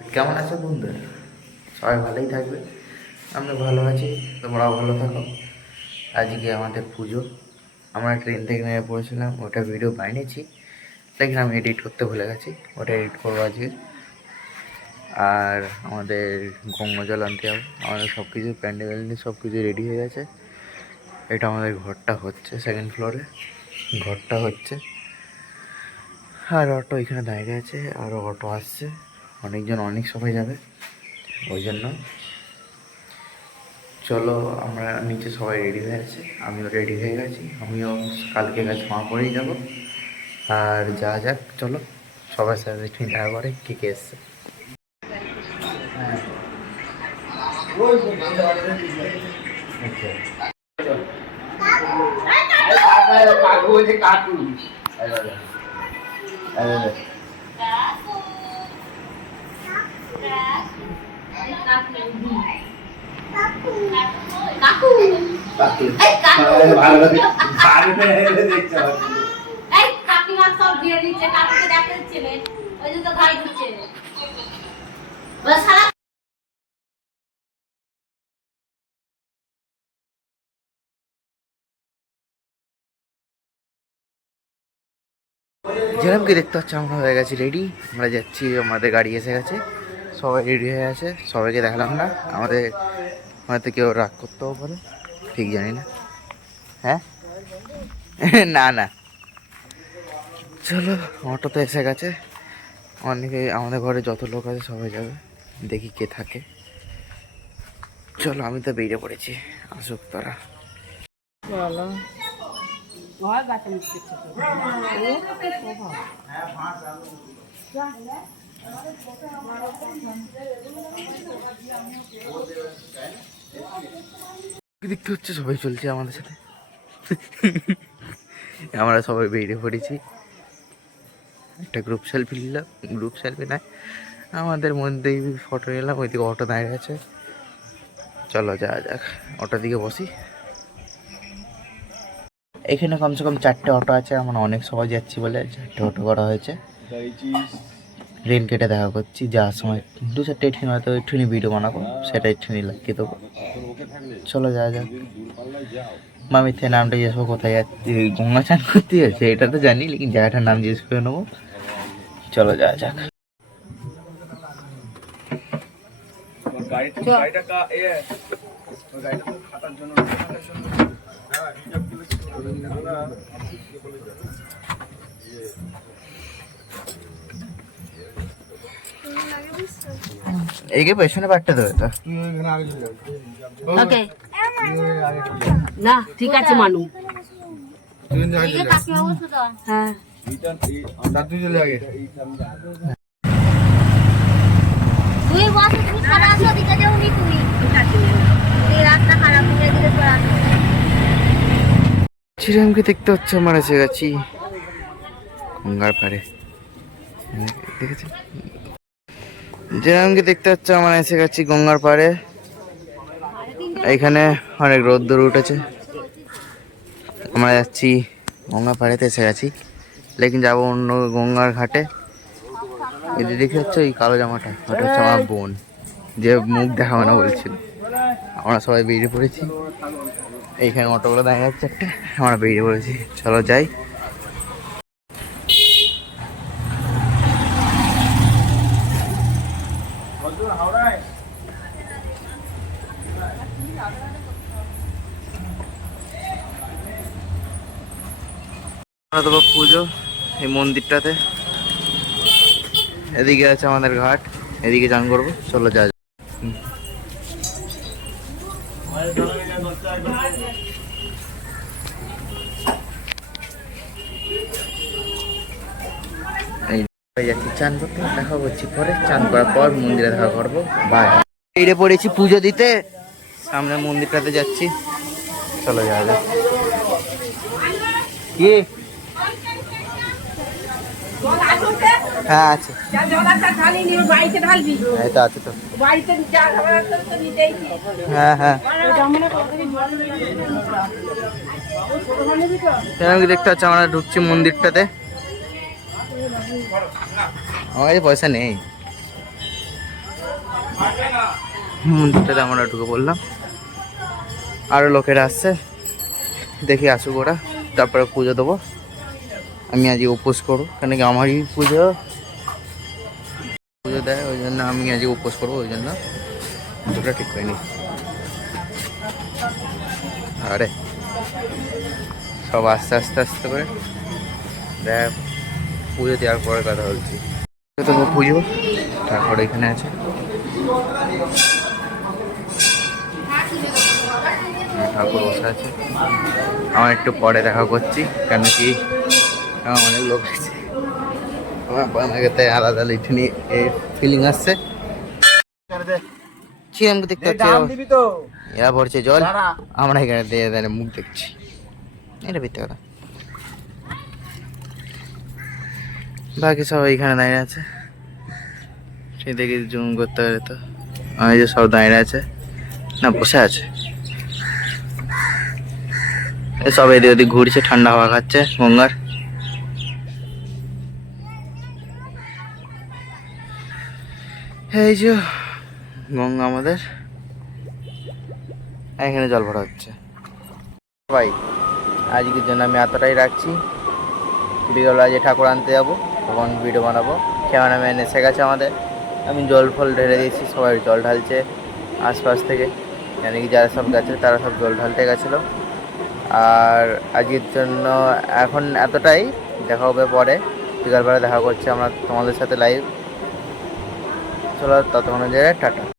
কেমন আছো বন্ধুরা? সবাই ভালোই থাকবে। আমরা ভালো আছি, তোমরাও ভালো থাকো। আজকে আমাদের পুজো। আমরা ট্রেন থেকে নেমে পড়েছিলাম, ওটা ভিডিও বানিয়েছি, লেকিন আমি এডিট করতে ভুলে গেছি। ওটা এডিট করবো আজকে। আর আমাদের গঙ্গা জল আনতে হবে। আমাদের সব কিছু প্যান্ডেল সব কিছু রেডি হয়ে গেছে। এটা আমাদের ঘরটা হচ্ছে, সেকেন্ড ফ্লোরে ঘরটা হচ্ছে। আর অটো এখানে দাঁড়িয়ে আছে, আরও অটো আসছে। অনেকজন, অনেক সবাই যাবে, ওই জন্য চলো আমরা নিচে সবাই রেডি হয়ে আছে। আমিও রেডি হয়ে গেছি, আমিও কালকে গাছ মা করেই যাবো। আর যা যাক, চলো সবার সাথে ঠিক দেখা করে কে কে এসছে। কাকু কাকিমা সব দিয়ে দিচ্ছে, কাকুকে দেখাচ্ছে না, ওই যে তো ভাই দিচ্ছে যেরকম কি দেখতে পাচ্ছি আমরা হয়ে গেছি রেডি। আমরা যাচ্ছি, আমাদের গাড়ি এসে গেছে, সবাই রেডি হয়ে আছে। সবাইকে দেখালাম না, আমাদের হয়তো কেউ রাগ করতেও পারে, ঠিক জানি না। হ্যাঁ না না, চলো অটো তো এসে গেছে। অনেকে, আমাদের ঘরে যত লোক আছে সবাই যাবে, দেখি কে থাকে। চলো আমি তো বেরিয়ে পড়েছি, আসুক তারা। চলো দেখতে হচ্ছে সবাই চলছে আমাদের সাথে। আমরা সবাই বেরিয়ে পড়েছি, একটা গ্রুপ সেলফি নিলাম। গ্রুপ সেলফি নয়, আমাদের মধ্যেই ফটো নিলাম। ওইদিকে অটো দাঁড়িয়ে আছে, চলো যাওয়া যাক, অটোর দিকে বসি। এখানে কমসে কম 4টে অটো আছে, আমরা অনেক সবাই যাচ্ছি বলে 4টে অটো করা হয়েছে। ট্রেন কেটে দেখা করছি, যাওয়ার সময় 2-4টে ট্রেন হয়তো একটুখানি ভিডিও বানাবো, সেটা একটুখানি লাগিয়ে দেবো। চলো যাওয়া যাক। মামি থেকে নামটা জিজ্ঞেস করবো কোথায় যাচ্ছি, গঙ্গা চান করতে যাচ্ছে, এটা তো জানি, লেকিন জায়গাটার নাম জিজ্ঞেস করে নেবো। চলো যাওয়া যাক। এইকে পেছনে পাঠতে দেবে তো। ওকে না, ঠিক আছে মানু। হ্যাঁ তুই বস, তুই সারা আসো, দিকে যাওনি তুই, ঠিক আছে এই রাস্তা খারাপ হয়ে গেলে তোরা। শ্রীরামকে দেখতে হচ্ছে, আমরা এসে গেছি গঙ্গার পাড়ে। দেখেছি যেরকমকে দেখতে হচ্ছে, আমরা এসে গেছি গঙ্গার পাড়ে। এইখানে অনেক রোদ্দুর উঠেছে, আমরা যাচ্ছি গঙ্গা পাড়েতে এসে গেছি, লেকিন যাবো অন্য গঙ্গার ঘাটে। এদিকে দেখে হচ্ছে ওই কালো জামাটা, ওটা হচ্ছে আমার বোন, যে মুখ দেখাবে না বলছিল। আমরা সবাই বেরিয়ে পড়েছি, এইখানে অটোগুলো দেখা যাচ্ছে একটা, আমরা বেরিয়ে পড়েছি, চলো যাই। দেবো পুজো এই মন্দিরটাতে। এদিকে আছে আমাদের ঘাট, এদিকে চান করবো, চলো যা। যাচ্ছি চান করতে, দেখা করছি পরে, চান করার পর মন্দিরে দেখা করবো। বাই। বেরিয়ে পড়েছি পুজো দিতে, সামনে মন্দিরটাতে যাচ্ছি, চলো যাওয়া যাক। কি? হ্যাঁ আছে, এই তো আছে তো। হ্যাঁ হ্যাঁ, দেখতে পাচ্ছি আমরা ঢুকছি মন্দিরটাতে। আমার কাছে পয়সা নেই, মন্দিরটাতে আমরা ঢুকে পড়লাম, আরও লোকেরা আসছে, দেখি আসুক ওরা, তারপরে পুজো দেবো। আমি আজকে উপোস করবো, কেন কি আমারই পুজো দেয়, ওই জন্য আমি আজকে উপোস করবো, ওই জন্য পুজোটা ঠিক হয়নি। আরে সব আস্তে আস্তে আস্তে করে দেখ, পুজো দেওয়ার পরে কথা বলছি। তো পুজো তারপরে এখানে আছে ঠাকুর বসে আছে। আমার একটু পরে দেখা করছি, কেন কি অনেক লোক আছে, আমার তাই আলাদা লিটনি ফিলিং আসছে। চিরামকে দেখতে পাচ্ছি এরা পড়ছে জল, আমরা এখানে দিয়ে দেয় মুখ দেখছি, এটা ভিত্তি কথা। বাকি সবাই এখানে দাঁড়িয়ে আছে, সে দেখি জুম করতে পারে তো। এই যে সব দাঁড়িয়ে আছে, না বসে আছে, সব এদিক ওদিক ঘুরছে, ঠান্ডা হাওয়া খাচ্ছে গঙ্গার। এই যে গঙ্গা আমাদের, এখানে জল ভরা হচ্ছে। ভাই আজকের জন্য আমি এতটাই রাখছি, বিকেলবেলা যে ঠাকুর আনতে যাবো তখন ভিডিও বানাবো। ক্যামেরাম্যান এসে গেছে আমাদের, আমি জল ফল ঢেলে দিয়েছি, সবাই জল ঢালছে আশপাশ থেকে, জানি কি যারা সব গেছে তারা সব জল ঢালতে গেছিলো। আর আজকের জন্য এখন এতটাই, দেখা হবে পরে, বিকালবেলা দেখা করছি আমরা তোমাদের সাথে লাইভ। চলো ততক্ষণের জায়গায় টাটা।